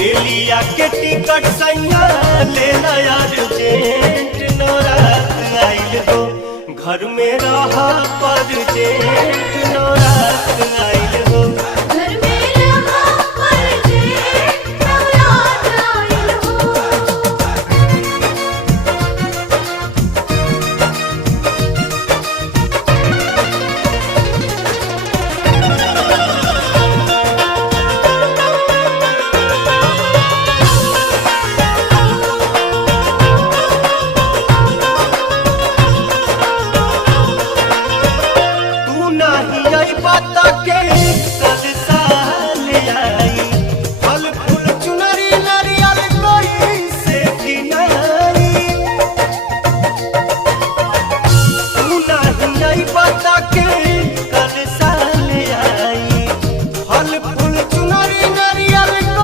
रेलिया के टिकट सैया लेना यार जेंट नौरात आइल हो घर में रहा पर जेंट नौरात आइल